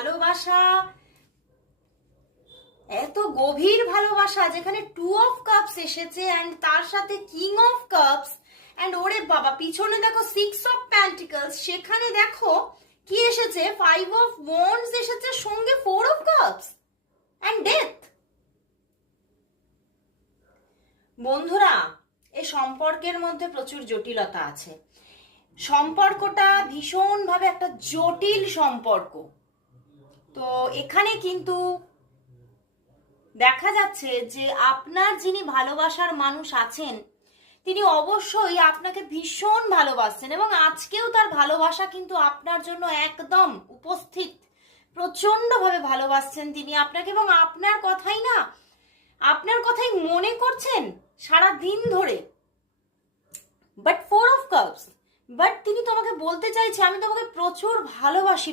ভালোবাসা, এত গভীর ভালোবাসা যেখানে 2 অফ কাপস এসেছে অ্যান্ড তার সাথে কিং অফ কাপস অ্যান্ড ওরে বাবা পিছনে দেখো 6 অফ প্যান্টিকলস, সেখানে দেখো কি এসেছে 5 অফ ওয়ান্ডস এসেছে, সঙ্গে 4 অফ কাপস অ্যান্ড ডেথ। বন্ধুরা, এই সম্পর্কের মধ্যে প্রচুর জটিলতা আছে। সম্পর্কটা ভীষণভাবে একটা জটিল সম্পর্ক। তো এখানে কিন্তু দেখা যাচ্ছে যে আপনার যিনি ভালোবাসার মানুষ আছেন তিনি অবশ্যই আপনাকে ভীষণ ভালোবাসছেন এবং আজকেও তার ভালোবাসা কিন্তু আপনার জন্য একদম উপস্থিত, প্রচন্ডভাবে ভালোবাসছেন তিনি আপনাকে এবং আপনার কথাই মনে করছেন সারা দিন ধরে। বাট 4 অফ কাপস, বাট তিনি তোমাকে বলতে চাইছে আমি তোমাকে প্রচুর ভালোবাসি।